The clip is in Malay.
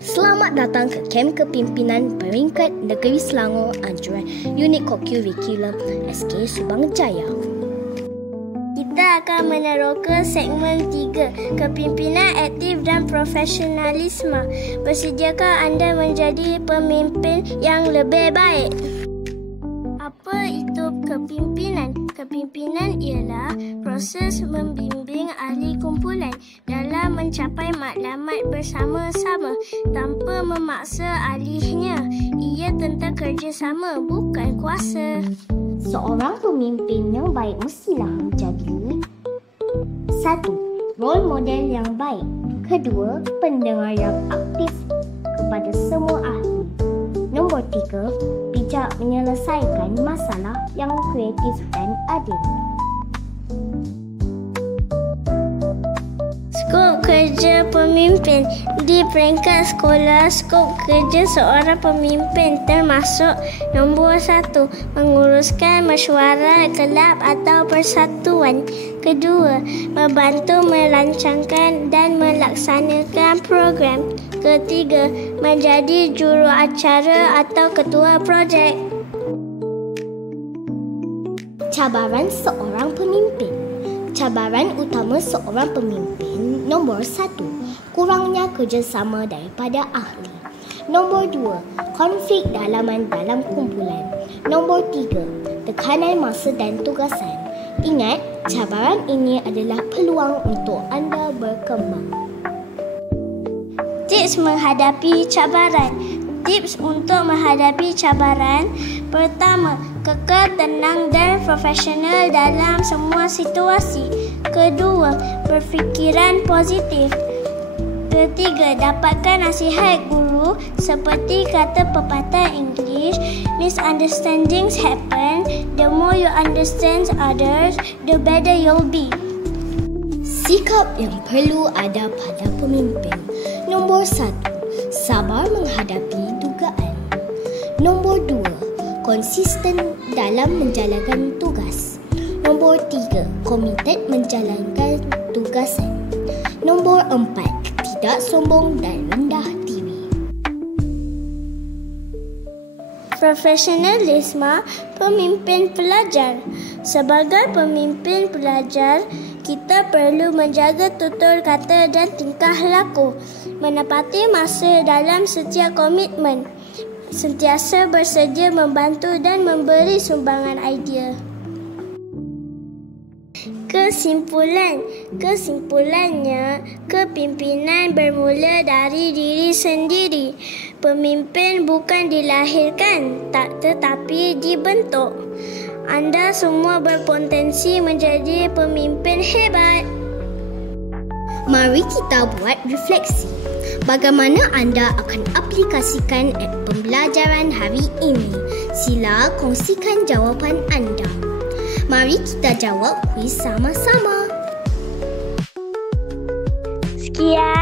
Selamat datang ke Kem Kepimpinan Peringkat Negeri Selangor Anjuran Unit Co-Curriculum SK Subang Jaya. Kita akan meneroka segmen 3, Kepimpinan Aktif dan Profesionalisme. Bersediakah anda menjadi pemimpin yang lebih baik? Apa itu kepimpinan? Kepimpinan ialah proses membimbing ahli kumpulan dalam mencapai matlamat bersama-sama tanpa memaksa ahlinya. Ia tentang kerjasama, bukan kuasa. Seorang pemimpin yang baik mestilah menjadi 1. Role model yang baik. 2. Pendengar yang aktif kepada semua ahli. Nombor 3. Bijak menyelesaikan masalah yang kreatif dan adil. Skop kerja pemimpin. Di peringkat sekolah, skop kerja seorang pemimpin termasuk nombor 1. Menguruskan mesyuarat kelab atau persatuan. 2. Membantu merancangkan dan melaksanakan program. 3. Menjadi juruacara atau ketua projek. Cabaran seorang pemimpin. Cabaran utama seorang pemimpin nombor 1. Kurangnya kerjasama daripada ahli. Nombor 2. Konflik dalaman dalam kumpulan. Nombor 3. Tekanan masa dan tugasan. Ingat, cabaran ini adalah peluang untuk anda berkembang. Tips menghadapi cabaran. Tips untuk menghadapi cabaran. Pertama, kekal tenang dan profesional dalam semua situasi. 2. Berfikiran positif. 3. Dapatkan nasihat guru. Seperti kata pepatah English, misunderstandings happen. The more you understand others, the better you'll be. Sikap yang perlu ada pada pemimpin. Nombor 1. Sabar menghadapi dugaan. Nombor 2. Konsisten dalam menjalankan tugas. Nombor 3. Komited menjalankan tugasan. Nombor 4. Tidak sombong dan rendah diri. Profesionalisme pemimpin pelajar. Sebagai pemimpin pelajar, kita perlu menjaga tutur kata dan tingkah laku, menepati masa dalam setiap komitmen, sentiasa bersedia membantu dan memberi sumbangan idea. Kesimpulannya, kepimpinan bermula dari diri sendiri. Pemimpin bukan dilahirkan, tetapi dibentuk. Anda semua berpotensi menjadi pemimpin hebat. Mari kita buat refleksi. Bagaimana anda akan aplikasikan pembelajaran hari ini? Sila kongsikan jawapan anda. Mari kita jawab kuis sama-sama. Sekian.